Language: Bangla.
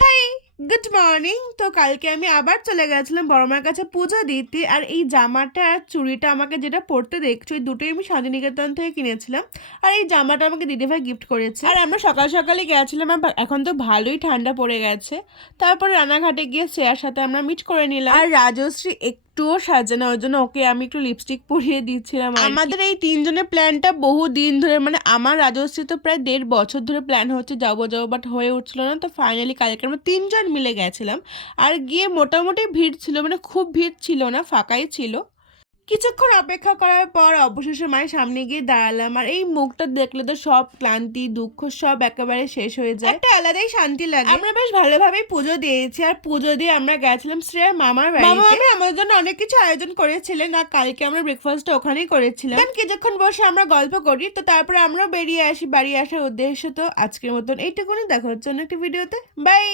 High, good morning. তো কালকে আমি আবার চলে গেছিলাম বড় মার কাছে পুজো দিতে। আর এই জামাটা আর চুড়িটা আমাকে যেটা পরতে দেখছো, এই দুটোই আমি শান্তিনিকেতন থেকে কিনেছিলাম। আর এই জামাটা আমাকে দিদিভাই গিফট করেছে। আর আমরা সকাল সকালই গেছিলাম, আর এখন তো ভালোই ঠান্ডা পড়ে গেছে। তারপর রানাঘাটে গিয়ে শ্রেয়ার সাথে আমরা মিট করে নিলাম। আর রাজশ্রী একটুও সাজে না, ওই জন্য ওকে আমি একটু লিপস্টিক পরিয়ে দিচ্ছিলাম। আমাদের এই তিনজনের প্ল্যানটা বহু দিন ধরে, মানে আমার রাজশ্রী তো প্রায় 1.5 বছর ধরে প্ল্যান হচ্ছে যাবো যাবো, বাট হয়ে উঠছিল না। তো ফাইনালি কালকে আমরা তিনজন মিলে গেছিলাম। আর গিয়ে মোটামুটি ভিড় ছিল, মানে খুব ভিড় ছিল না, ফাঁকাই ছিল। কিছুক্ষণ অপেক্ষা করার পর অবশেষে মায়ের সামনে গিয়ে দাঁড়ালাম। আর এই মুখটা দেখলে তো সব ক্লান্তি দুঃখ সব একেবারে শেষ হয়ে যায়, একটা আলাদাই শান্তি লাগে। আমরা বেশ ভালোভাবেই পুজো দিয়েছি। আর পুজো দিয়ে আমরা গেছিলাম শ্রেয়ার মামার বাড়িতে। আমাদের জন্য অনেক কিছু আয়োজন করেছিলেন, আর কালকে আমরা ব্রেকফাস্টটা ওখানেই করেছিলাম। কিছুক্ষণ বসে আমরা গল্প করি, তো তারপরে আমরাও বেরিয়ে আসি বাড়ি আসার উদ্দেশ্য। তো আজকের মতন এইটুকুনি, দেখা হচ্ছে অন্য একটি ভিডিওতে। বাই।